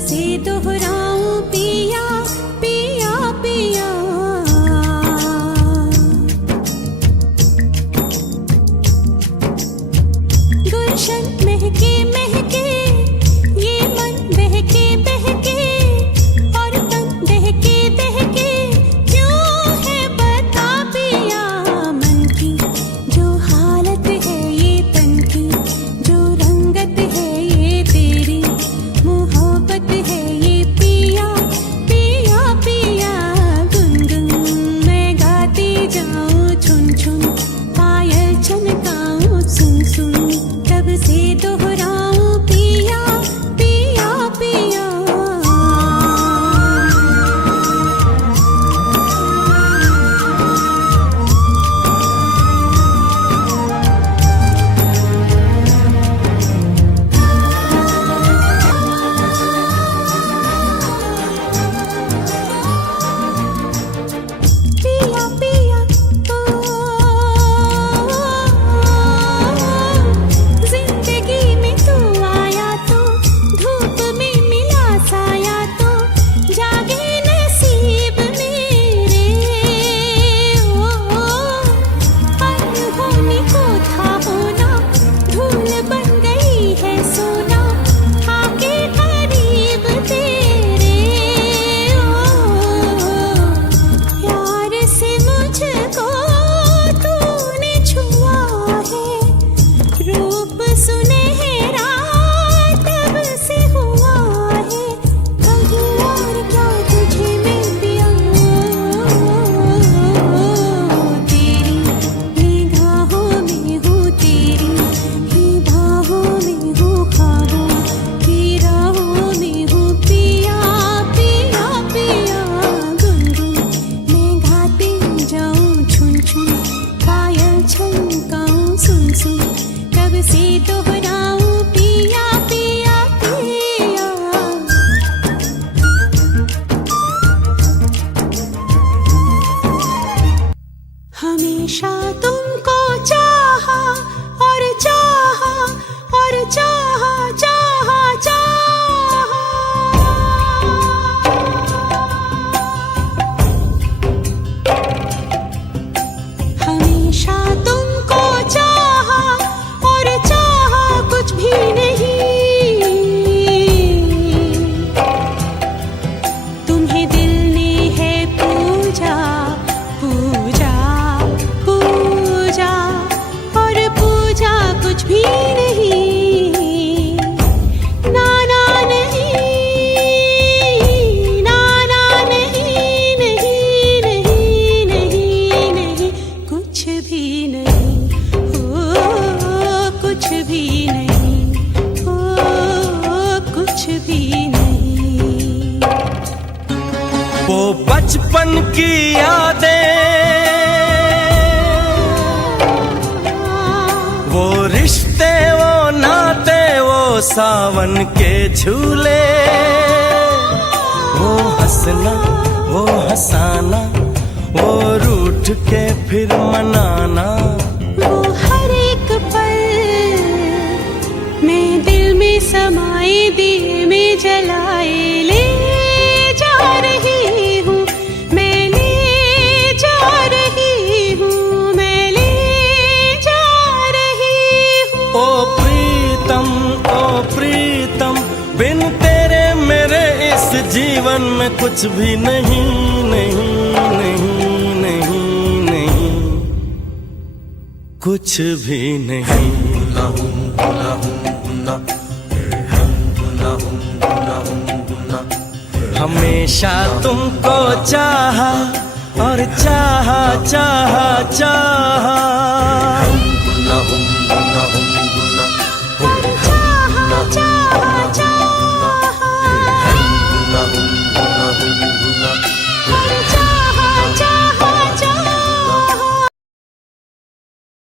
से दोहराऊं पिया पिया पिया। गुलशन महके महके ये मन बहके बहके और तन दहके दहके क्यों है बता पिया। मन की जो हालत है ये तन की जो रंगत है ये तेरी मोहब्बत है ये पिया पिया पिया। गुनगुन मैं गाती जाऊं छुन छुन पायल चमकाऊं सुन सुन तब से दोहराऊं पिया पिया पिया। पिया पिया जिंदगी में तू आया तो धूप में मिला साया तो जागे नसीब मेरे। अनहोनी को था होना धूल बन गई है सोना आके करीब तेरे। प्यार से मुझको तूने छुआ है रूप सुनहरा तब से हुआ है। कहीं और क्या तुझे मिल दिया तेरी निगाहों में हूँ तेरी ही बाहों में हूँ ख्वाबों की राहों में हूँ पिया पिया पिया। गुनगुन मैं गाती जाऊं छुन छुन पायल छलकाऊं सुन सुन तब से दोहराऊं पिया पिया पिया। हमेशा तुमको चाहा और चाहा और चाहा चाहा चाहा। हमेशा तुमको चाहा और चाहा कुछ भी नहीं। तुम्हें दिल ने है पूजा पूजा पूजा और पूजा कुछ भी नहीं। नाना नहीं नाना नहीं नहीं नहीं नहीं नहीं कुछ भी नहीं हो कुछ भी नहीं हो कुछ भी नहीं। वो बचपन की यादें वो रिश्ते वो नाते वो सावन के झूले वो हंसना वो हंसाना वो रूठ के फिर मनाना। वो हर एक पल मैं दिल में समाए दिए में जलाए ले जा रही हूँ मैं ले जा रही हूँ मैं ले जा रही हूँ। ओ प्रीतम बिन तेरे मेरे इस जीवन में कुछ भी नहीं नहीं नहीं नहीं नहीं कुछ भी नहीं। हमेशा तुमको चाहा और चाहा चाहा चाहा।